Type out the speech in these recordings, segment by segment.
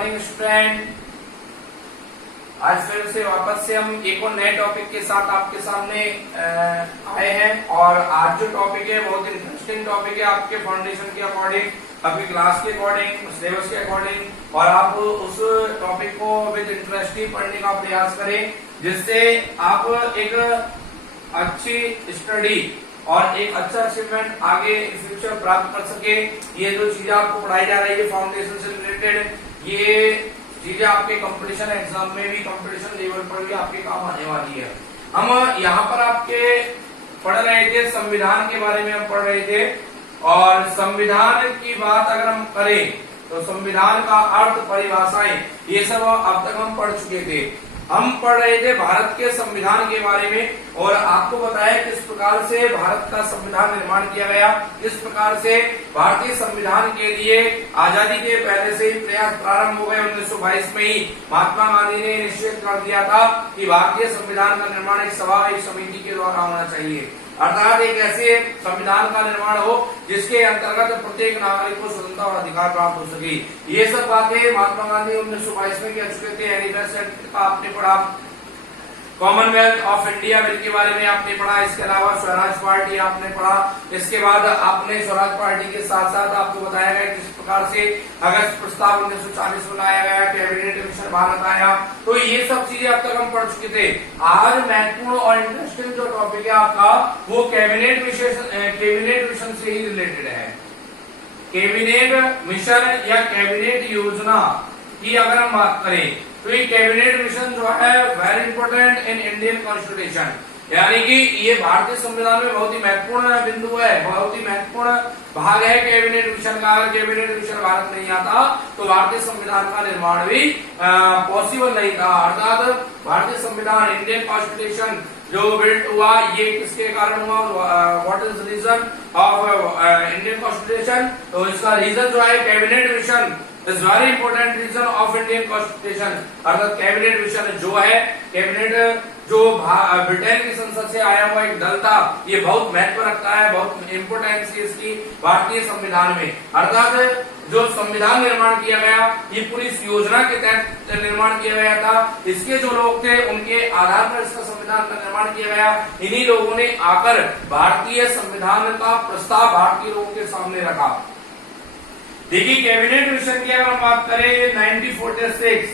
Morning student. आज फिर से वापस से हम एक और नए टॉपिक के साथ आपके सामने आए हैं और आज जो टॉपिक है बहुत इंटरेस्टिंग टॉपिक है आपके फाउंडेशन के अकॉर्डिंग, आपकी क्लास के अकॉर्डिंग, सिलेबस के अकॉर्डिंग, और आप उस टॉपिक को विद इंटरेस्ट ही पढ़ने का प्रयास करें जिससे आप एक अच्छी स्टडी और एक अच्छा अचीवमेंट आगे इन फ्यूचर प्राप्त कर सके। ये जो चीजें आपको पढ़ाई जा रही है फाउंडेशन से रिलेटेड, ये चीजें आपके कंपटीशन एग्जाम में भी, कंपटीशन लेवल पर भी आपके काम आने वाली है। हम यहाँ पर आपके पढ़ रहे थे संविधान के बारे में, हम पढ़ रहे थे और संविधान की बात अगर हम करें तो संविधान का अर्थ, परिभाषाएं, ये सब अब तक हम पढ़ चुके थे। हम पढ़ रहे थे भारत के संविधान के बारे में और आपको बताया किस प्रकार से भारत का संविधान निर्माण किया गया, किस प्रकार से भारतीय संविधान के लिए आजादी के पहले से ही प्रयास प्रारंभ हो गए। 1922 में ही महात्मा गांधी ने निश्चित कर दिया था कि भारतीय संविधान का निर्माण एक सभा, एक समिति के द्वारा होना चाहिए, अर्थात एक ऐसे संविधान का निर्माण हो जिसके अंतर्गत प्रत्येक नागरिक को स्वतंत्रता और अधिकार प्राप्त हो सके। ये सब बातें महात्मा गांधी 1922 में कह चुके थे। एनिवर्सरी एक्ट का आपने पढ़ा, कॉमनवेल्थ ऑफ इंडिया बिल के बारे में आपने पढ़ा, इसके अलावा स्वराज पार्टी आपने पढ़ा। इसके बाद आपने स्वराज पार्टी के साथ साथ आपको बताया गया किस प्रकार से अगस्त प्रस्ताव 1940 में लाया गया, कैबिनेट मिशन भारत आया। तो ये सब चीजें अब तक हम पढ़ चुके थे। आज महत्वपूर्ण और इंटरेस्टिंग जो टॉपिक है आपका वो कैबिनेट मिशन से ही रिलेटेड है। कैबिनेट मिशन या कैबिनेट योजना की अगर हम बात करें तो ये कैबिनेट मिशन जो है very important in Indian constitution, यानी कि ये भारतीय संविधान में बहुत ही महत्वपूर्ण बिंदु है, बहुत ही महत्वपूर्ण भाग है कैबिनेट मिशन का। अगर कैबिनेट मिशन भारत नहीं आता तो भारतीय संविधान का निर्माण भी पॉसिबल नहीं था। अर्थात भारतीय संविधान, इंडियन कॉन्स्टिट्यूशन जो बिल्ट हुआ ये किसके कारण हुआ, what is reason of Indian constitution, तो इसका रीजन जो है cabinet mission is very important reason of Indian constitution. अर्थात कैबिनेट मिशन जो है, कैबिनेट जो ब्रिटेन की संसद से आया हुआ एक दल था, ये बहुत महत्व रखता है, बहुत इंपोर्टेंस है इसकी भारतीय संविधान में। अर्थात जो संविधान निर्माण किया गया ये पूरी इस योजना के तहत निर्माण किया गया था। इसके जो लोग थे उनके आधार पर इसका संविधान का निर्माण किया गया। इन्हीं लोगों ने आकर भारतीय संविधान का प्रस्ताव भारतीय लोगों के सामने रखा। देखिए कैबिनेट मिशन की अगर हम बात करें 1946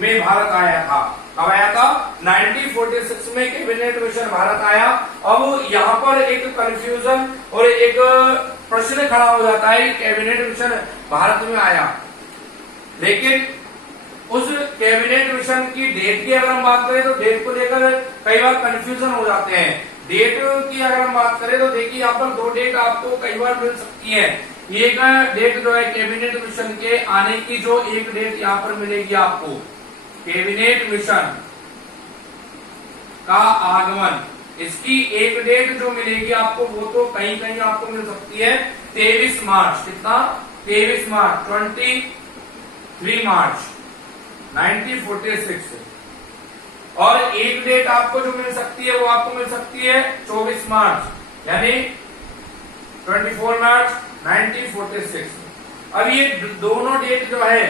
में भारत आया था। कब आया था? 1946 में कैबिनेट मिशन भारत आया। अब यहाँ पर एक कंफ्यूजन और एक प्रश्न खड़ा हो जाता है, कैबिनेट मिशन भारत में आया, लेकिन उस कैबिनेट मिशन की डेट की अगर हम बात करें तो डेट को लेकर कई बार कंफ्यूजन हो जाते हैं। डेट की अगर हम बात करें तो देखिए यहाँ पर दो डेट आपको कई बार मिल सकती है। एक डेट जो है कैबिनेट मिशन के आने की, जो एक डेट यहाँ पर मिलेगी आपको, कैबिनेट मिशन का आगमन, इसकी एक डेट जो मिलेगी आपको वो तो कहीं कहीं आपको मिल सकती है 23 मार्च। कितना? 23 मार्च, 23 मार्च 1946। और एक डेट आपको जो मिल सकती है वो आपको मिल सकती है 24 मार्च, यानी 24 मार्च 1946। अब ये दोनों डेट जो है,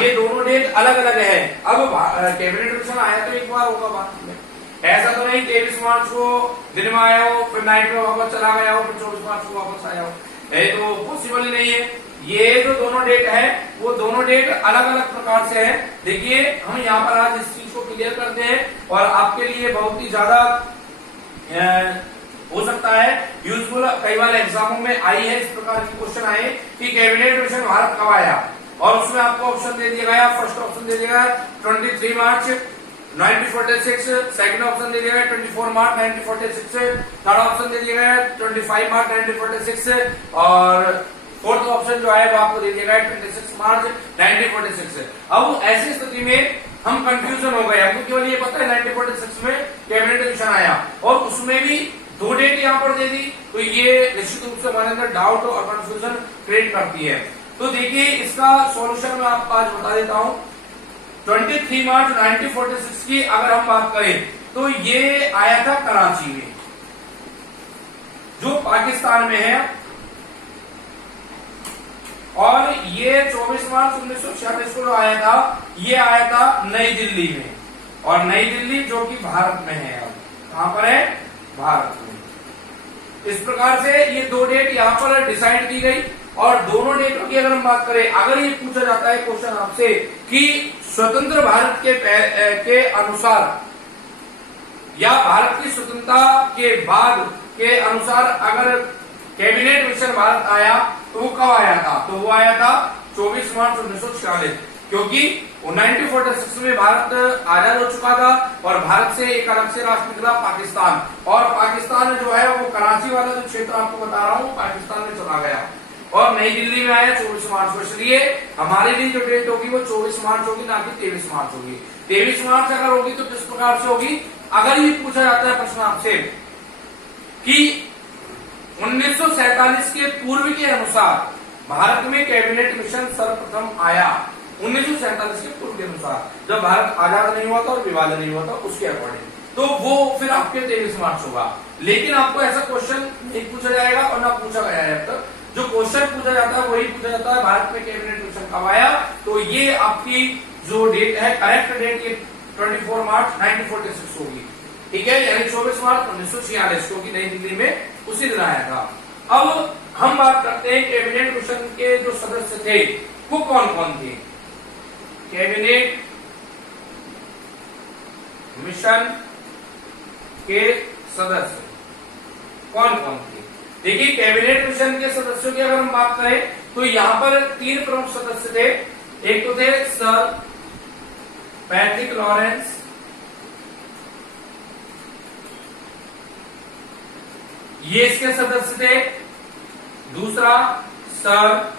ये दोनों डेट अलग अलग है। अब कैबिनेट मिशन आया तो एक बार होगा बात में, ऐसा तो नहीं 23 मार्च को दिन में आया हो फिर नाइट में वापस चला गया हो फिर 24 मार्च को वापस आया हो, ये तो पॉसिबल ही नहीं है। ये जो दोनों डेट है वो दोनों डेट अलग अलग प्रकार से है। देखिए हम यहाँ पर आज इस चीज को क्लियर करते हैं और आपके लिए बहुत ही ज्यादा हो सकता है यूजफुल, कई बार एग्जामों में आई है इस प्रकार के क्वेश्चन आए कि कैबिनेट मिशन भारत कब आया, और उसमें आपको ऑप्शन दे दिया गया, फर्स्ट ऑप्शन दे दिया गया 23 मार्च 1946, सेकंड ऑप्शन दे दिया गया 24 मार्च 1946, थर्ड ऑप्शन दे दिया गया 25 मार्च 1946 और फोर्थ ऑप्शन जो है वो आपको दे दिया गया 26 मार्च 1946। अब ऐसी स्थिति में हम कंफ्यूजन हो गए, हमको केवल ये पता है 1946 में कैबिनेट मिशन आया और उसमें भी दो डेट यहाँ पर दे दी, तो ये निश्चित रूप से हमारे अंदर डाउट और कंफ्यूजन क्रिएट करती है। तो देखिए इसका सॉल्यूशन मैं आपको आज बता देता हूँ। 23 मार्च 1946 की अगर हम बात करें तो ये आया था कराची में, जो पाकिस्तान में है। और ये 24 मार्च 1946 को आया था, ये आया था नई दिल्ली में, और नई दिल्ली जो कि भारत में है। अब कहां पर है? भारत में। इस प्रकार से ये दो डेट यहाँ पर डिसाइड की गई। और दोनों डेटों की अगर हम बात करें, अगर ये पूछा जाता है क्वेश्चन आपसे कि स्वतंत्र भारत के अनुसार या भारत की स्वतंत्रता के बाद के अनुसार अगर कैबिनेट मिशन भारत आया तो वो कब आया था? तो वो आया था 24 मार्च 1946, क्योंकि 1946 में भारत आजाद हो चुका था और भारत से एक अलग से राष्ट्र निकला पाकिस्तान, और पाकिस्तान जो है वो कराची वाला जो क्षेत्र आपको बता रहा हूँ पाकिस्तान में चला गया और नई दिल्ली में आया 24 मार्च को। इसलिए हमारे लिए जो डेट होगी वो 24 मार्च होगी, ना कि 23 मार्च होगी। 23 मार्च अगर होगी तो किस प्रकार से होगी? अगर ये पूछा जाता है प्रश्न आपसे कि 1947 के पूर्व के अनुसार भारत में कैबिनेट मिशन सर्वप्रथम आया, 1947 के पूर्व के अनुसार जब भारत आजाद नहीं हुआ था और विभाजन नहीं हुआ था उसके अकॉर्डिंग, तो वो फिर आपके 23 मार्च होगा। लेकिन आपको ऐसा क्वेश्चन नहीं पूछा जाएगा और ना पूछा गया है अब तक। जो क्वेश्चन पूछा जाता है वही पूछा जाता है भारत में कैबिनेट मिशन कब आया। तो ये आपकी जो डेट है, करेक्ट डेट ये 24 मार्च 1946 होगी, ठीक है, यानी 24 मार्च 1946, क्योंकि नई दिल्ली में उसी दिन आया था। अब हम बात करते हैं कैबिनेट मिशन के जो सदस्य थे वो कौन कौन थे। कैबिनेट मिशन के सदस्य कौन कौन थे? देखिए, कैबिनेट मिशन के सदस्यों की अगर हम बात करें तो यहां पर 3 प्रमुख सदस्य थे। एक तो थे सर पैट्रिक लॉरेंस, ये इसके सदस्य थे। दूसरा सर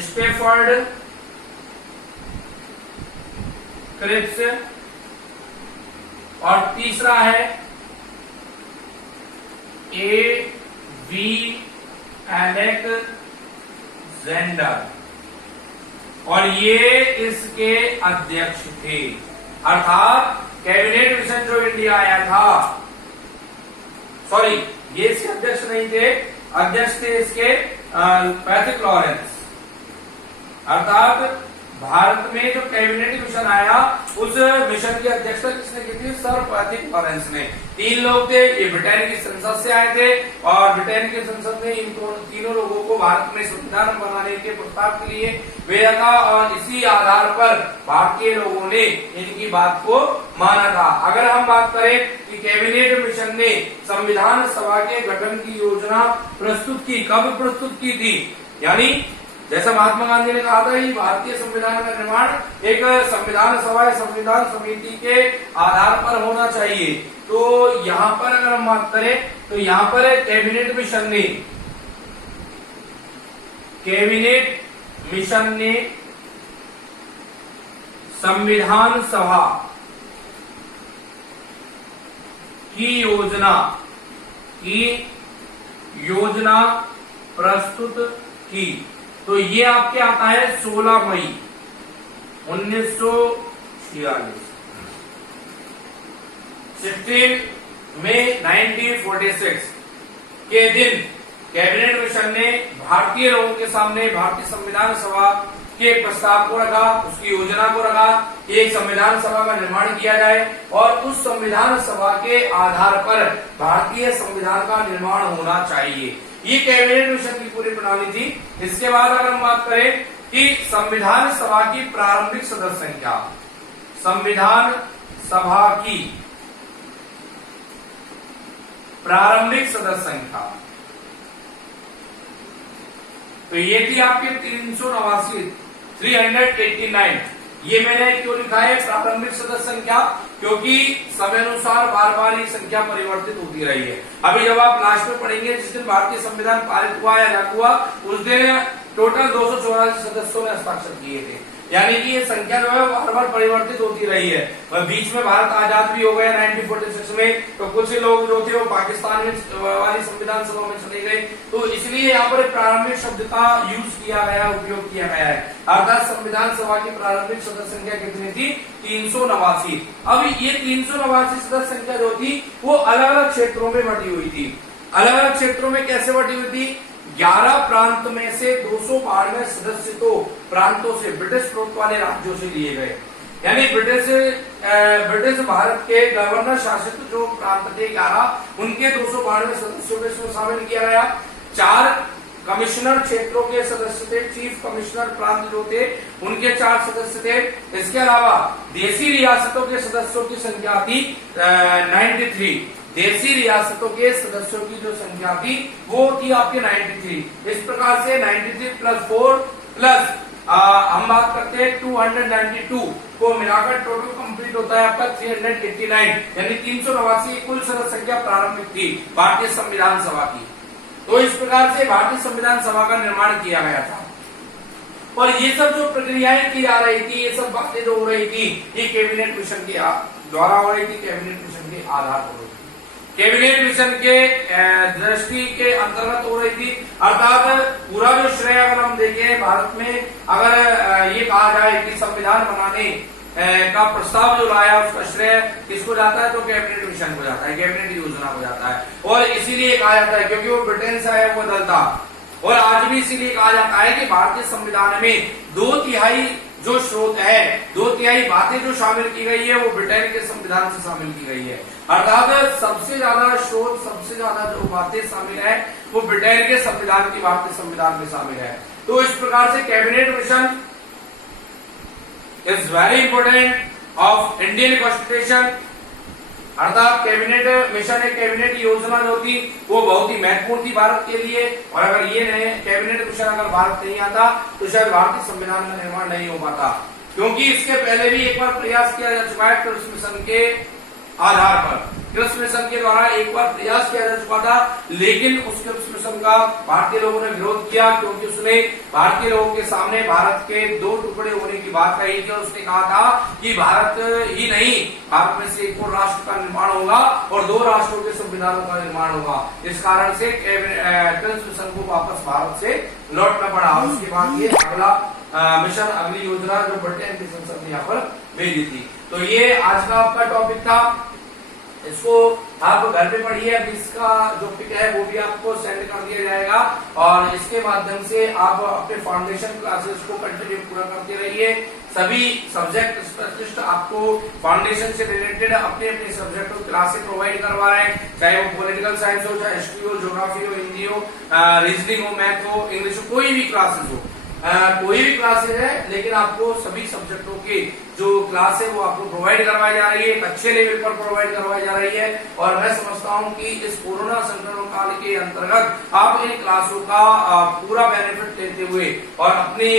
स्टेफर्ड क्रिप्स, और तीसरा है A.V. अलेक्जेंडर, और ये इसके अध्यक्ष थे। अर्थात कैबिनेट मिशन जो इंडिया आया था, सॉरी ये इसके अध्यक्ष नहीं थे, अध्यक्ष थे इसके पैट्रिक लॉरेंस। अर्थात भारत में जो कैबिनेट मिशन आया उस मिशन की अध्यक्षता किसने की थी? सर पैट्रिक लॉरेंस ने। 3 लोग थे, ये ब्रिटेन की संसद से आए थे और ब्रिटेन की संसद ने इन तीनों लोगों को भारत में संविधान बनाने के प्रस्ताव के लिए भेजा था और इसी आधार पर भारतीय लोगों ने इनकी बात को माना था। अगर हम बात करें कि कैबिनेट मिशन ने संविधान सभा के गठन की योजना प्रस्तुत की, कब प्रस्तुत की थी? यानी जैसा महात्मा गांधी ने कहा था कि भारतीय संविधान का निर्माण एक संविधान सभा या संविधान समिति के आधार पर होना चाहिए। तो यहाँ पर अगर हम बात करें तो यहाँ पर कैबिनेट मिशन ने संविधान सभा की योजना प्रस्तुत की। तो ये आपके आता है 16 मई 1946, 16 मई 1946 के दिन कैबिनेट मिशन ने भारतीय लोगों के सामने भारतीय संविधान सभा के प्रस्ताव को रखा, उसकी योजना को रखा कि एक संविधान सभा का निर्माण किया जाए और उस संविधान सभा के आधार पर भारतीय संविधान का निर्माण होना चाहिए। ये कैबिनेट मिशन की पूरी प्रणाली थी। इसके बाद अगर हम बात करें कि संविधान सभा की प्रारंभिक सदस्य संख्या, संविधान सभा की प्रारंभिक सदस्य संख्या, तो ये थी आपके 389। ये मैंने क्यों लिखा है प्रारंभिक सदस्य संख्या? क्योंकि समय अनुसार बार बार ये संख्या परिवर्तित होती रही है। अभी जब आप लास्ट में पढ़ेंगे जिस दिन भारतीय संविधान पारित हुआ या लागू हुआ उस दिन टोटल 284 सदस्यों ने हस्ताक्षर किए थे। यानी कि ये संख्या जो है बार बार परिवर्तित होती रही है। बीच में भारत आजाद भी हो गया 1946 में, तो कुछ लोग जो थे वो पाकिस्तान में वाली संविधान सभा में चले गए। तो इसलिए यहाँ पर प्रारंभिक शब्द का यूज किया गया, उपयोग किया गया है। अर्थात संविधान सभा की प्रारंभिक सदस्य संख्या कितनी थी? 389। अब ये 389 सदस्य संख्या जो थी वो अलग अलग क्षेत्रों में बटी हुई थी। अलग अलग क्षेत्रों में कैसे बटी हुई थी? 11 प्रांत में से 292 सदस्य तो प्रांतों से, ब्रिटिश प्रभुत्व वाले राज्यों से लिए गए। यानी ब्रिटिश भारत के गवर्नर शासित जो प्रांत थे 11, उनके 292 सदस्यों को इसमें शामिल किया गया। 4 कमिश्नर क्षेत्रों के सदस्य थे, चीफ कमिश्नर प्रांत जो थे उनके 4 सदस्य थे। इसके अलावा देसी रियासतों के सदस्यों की संख्या थी 93। देसी रियासतों के सदस्यों की जो संख्या थी वो थी आपके 93। इस प्रकार से 93 प्लस 4 प्लस हम बात करते हैं 292 को मिलाकर टोटल कंप्लीट होता है आपका 389, यानी 389 कुल सदस्य संख्या प्रारंभिक थी भारतीय संविधान सभा की। तो इस प्रकार से भारतीय संविधान सभा का निर्माण किया गया था। और ये सब जो प्रक्रियाएं की जा रही थी, ये सब बातें जो हो रही थी, ये कैबिनेट मिशन के द्वारा हो रही थी, कैबिनेट मिशन के आधार पर हो रही थी, कैबिनेट मिशन के दृष्टि के अंतर्गत हो रही थी। अर्थात पूरा जो श्रेय अगर हम देखें भारत में, अगर ये कहा जाए कि संविधान बनाने का प्रस्ताव जो लाया उसका श्रेय किसको जाता है, तो कैबिनेट मिशन को जाता है, कैबिनेट योजना को जाता है। और इसीलिए कहा जाता है क्योंकि वो ब्रिटेन से आया हुआ दल था, और आज भी इसीलिए कहा जाता है कि भारतीय संविधान में 2/3 जो स्रोत है, 2/3 बातें जो शामिल की गई है वो ब्रिटेन के संविधान से शामिल की गई है। अर्थात सबसे ज्यादा स्रोत, सबसे ज्यादा जो बातें शामिल है वो ब्रिटेन के संविधान की, भारतीय संविधान में शामिल है। तो इस प्रकार से cabinet mission is very important of Indian constitution. अर्थात कैबिनेट मिशन, एक कैबिनेट योजना जो थी वो बहुत ही महत्वपूर्ण थी भारत के लिए। और अगर ये नहीं कैबिनेट मिशन अगर भारत नहीं आता तो शायद भारतीय संविधान का निर्माण नहीं हो पाता, क्योंकि इसके पहले भी एक बार प्रयास किया जा चुका है क्रिप्स मिशन के आधार पर। क्रिप्स मिशन के द्वारा एक बार प्रयास किया जा चुका था, लेकिन उस क्रिप्स मिशन का भारतीय लोगों ने विरोध किया, क्योंकि उसने भारतीय लोगों के सामने भारत के 2 टुकड़े होने की बात कही थी। और उसने कहा था कि भारत ही नहीं, भारत में से एक और राष्ट्र का निर्माण होगा और 2 राष्ट्रों के संविधानों का निर्माण होगा। इस कारण से क्रिप्स मिशन को वापस भारत से लौटना पड़ा। उसके बाद ये अगला मिशन, अगली योजना जो ब्रिटेन की संसद ने यहाँ पर भेजी थी। तो ये आज का आपका टॉपिक था, इसको आप घर पे पढ़िए। अब इसका जो पिक है वो भी आपको सेंड कर दिया जाएगा, और इसके माध्यम से आप अपने फाउंडेशन क्लासेस को कंटिन्यू पूरा करते रहिए। सभी सब्जेक्ट स्पेशलिस्ट आपको फाउंडेशन से रिलेटेड अपने अपने सब्जेक्ट को क्लासेस प्रोवाइड करवा रहे हैं, चाहे वो पॉलिटिकल साइंस हो, चाहे हिस्ट्री हो, ज्योग्राफी हो, हिंदी हो, रीजनिंग हो, मैथ हो, इंग्लिश हो, कोई भी क्लासेस हो, कोई भी क्लासेस है, लेकिन आपको सभी सब्जेक्टों के जो क्लास है वो आपको प्रोवाइड करवाई जा रही है, एक अच्छे लेवल पर प्रोवाइड करवाई जा रही है। और मैं समझता हूं कि इस कोरोना संक्रमण काल के अंतर्गत आप इन क्लासों का पूरा बेनिफिट लेते हुए और अपनी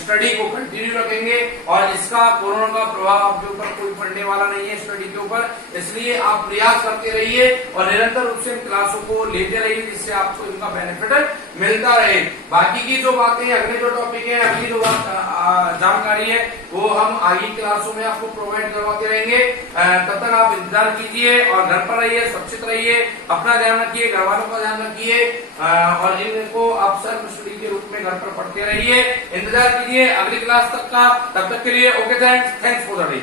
स्टडी को कंटिन्यू रखेंगे, और इसका कोरोना का प्रभाव आपके ऊपर कोई पड़ने वाला नहीं है स्टडी के ऊपर। इसलिए आप प्रयास करते रहिए और निरंतर रूप से इन क्लासों को लेते रहिए, जिससे आपको इनका बेनिफिट मिलता रहे। बाकी की जो बातें, अगले जो टॉपिक है, अगली जो जानकारी है वो हम आगे क्लासों में आपको प्रोवाइड करवाते रहेंगे। तब तक आप इंतजार कीजिए और घर पर रहिए, सुरक्षित रहिए, अपना ध्यान रखिए, घर वालों का ध्यान रखिए, और इनको आप सेल्फ स्टडी के रूप में घर पर पढ़ते रहिए। इंतजार कीजिए अगली क्लास तक का। तब तक के लिए okay, thanks for the day.